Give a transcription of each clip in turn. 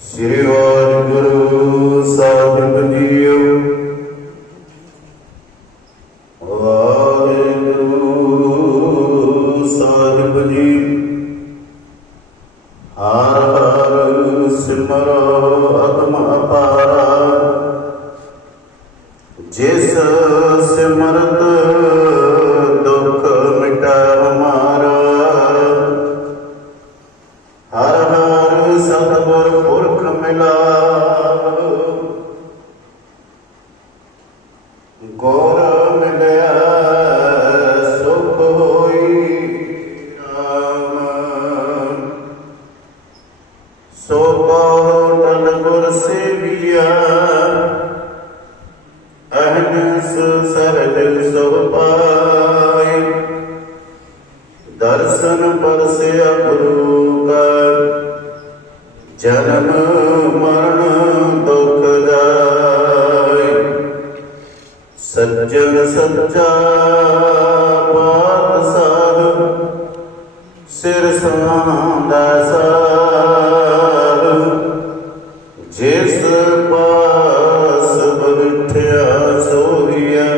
ਸ੍ਰੀ ਵਾਹਿਗੁਰੂ ਸਾਹਿਬ ਜੀਓ। ਵਾਹਿਗੁਰੂ ਸਾਹਿਬ ਜੀ ਹਰ ਹਰ ਸਿਮਰੋ ਅਗਮ ਅਪਾਰਾ ਜਿਸ ਸਿਮਰਤ ਗੁਰ ਮਿਲਿਆ ਸੁਖ ਹੋਈ ਰਾਮ? ਸੋ ਸੱਚਾ ਪਾਤ ਸਾਧ ਸਿਰ ਸਾਂਦਾ ਸਾਧ। ਜਿਸ ਪਾਸ ਬੈਠਿਆ ਸੋਹੀਆ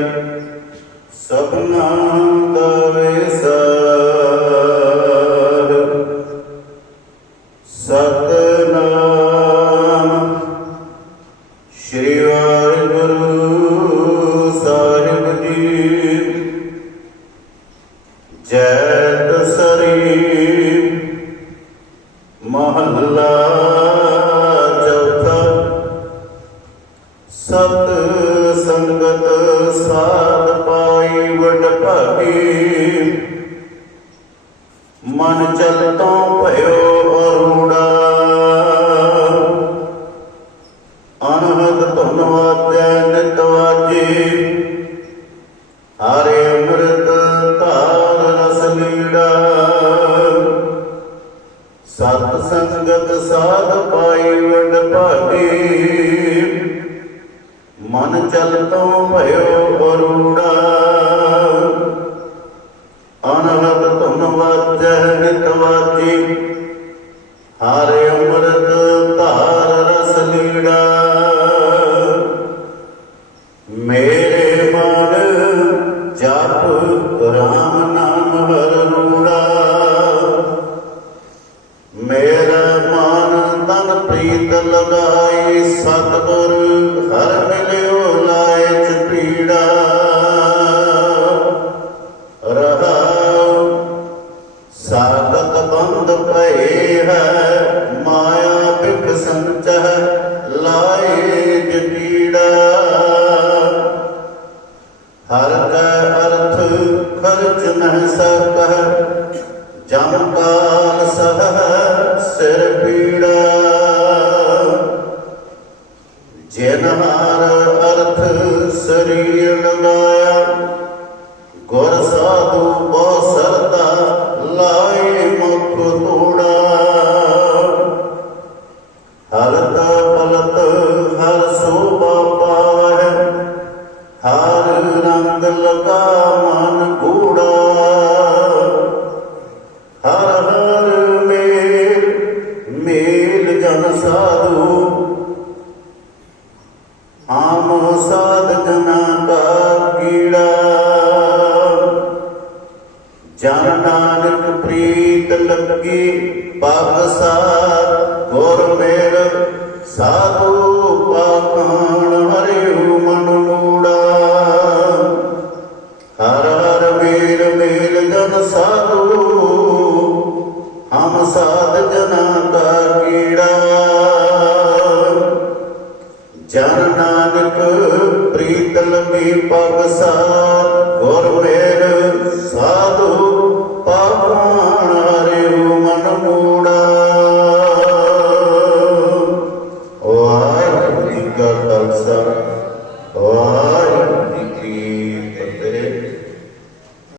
ਸਭਨਾ ਦਾ ਵਿਸਾਰ। ਸਤਨਾਮ ਜੈ ਦਸਰੀ ਮਹੱਲਾ ਚੌਥਾ ਸਤ ਸੰਗਤ ਸਾਧ ਪਾਈ ਵਡ ਭਾਗੀ। ਮਨ ਚਲ ਤੋਂ ਭਇਓ ਸੰਗਤ ਸਾਧ ਪਾਈ ਵਡ ਭਾਗੀ। ਮਨ ਚਲਤੋਂ ਭਇਓ ਅਰੂੜਾ। ਖਰਚ ਨਹਿ ਸਕਹ ਜਮ ਕਾਲ ਸਹ ਸਿਰ ਪੀੜਾ। ਜਿਨ ਹਰ ਅਰਥ ਸਰੀਰ ਲਗਾਇਆ, ਗੁਰ ਸਾਧੂ ਬਹੁ ਸਰਦਾ ਲਾਏ ਮੁਖ ਤੋੜਾ ਹਲਤ ਪਲਤ ਹਰ ਸੋਭਾ ਪਾਵੈ ਹਰ ਰੰਗ ਲਗਾ ਮਨ ਕੂੜਾ ਮੇਲ ਜਨ ਸਾਧੂ। ਆਮ ਸਾਧ ਜਨ ਨਾਨਕ ਪ੍ਰੀਤ ਲੱਗੀ ਪਗ ਗੁਰ ਮੇਰ ਸਾਧੂ ਪਾਖਾਣ ਹਰਿਉ ਮਨ ਮੂੜਾ। ਹਰ ਹਰ ਮੇਰ ਮੇਲ ਜਨ ਸਾਧੂ, ਹਮ ਸਾਧ ਪਗਸਾਨ ਗੁਰ ਮੇਰ ਸਾਧੂ ਪਾਪੋਂ